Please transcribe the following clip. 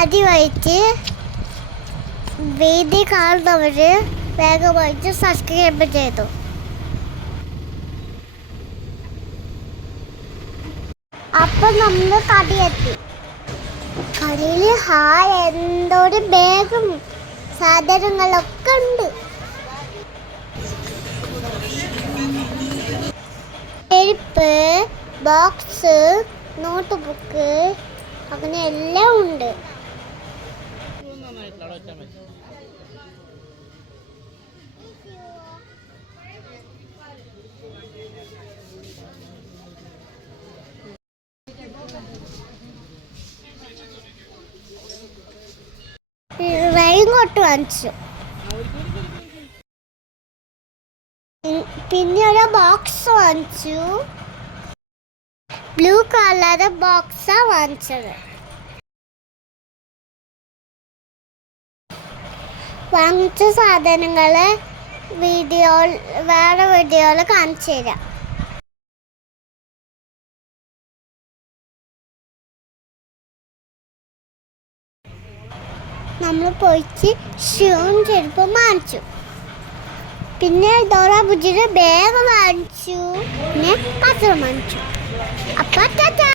ആദ്യമായിട്ട് വീഡിയോ കാണുന്നവർ വേഗമായിട്ട് സബ്സ്ക്രൈബ് ചെയ്തു. അപ്പം നമ്മൾ കടയെത്തി. കടയിൽ എന്തോരം ബാഗും സാധനങ്ങളൊക്കെ ഉണ്ട്. ചെരുപ്പ്, ബോക്സ്, നോട്ട് ബുക്ക്, അങ്ങനെ എല്ലാം ഉണ്ട്. റെയിൻകോട്ട് വാങ്ങിച്ചു. പിന്നെ ഒരു ബോക്സ് വാങ്ങിച്ചു. ബ്ലൂ കളർ ബോക്സാണ് വാങ്ങിച്ചത്. വാങ്ങിച്ച സാധനങ്ങൾ വേറെ വീഡിയോയിൽ കാണിച്ചു തരാം. നമ്മൾ പോയിട്ട് ഷൂവും ചെരുപ്പും വാങ്ങിച്ചു. പിന്നെ ഡോറ ബുജിയുടെ ബാഗ് വാങ്ങിച്ചു. പിന്നെ പാത്രം വാങ്ങിച്ചു. അപ്പം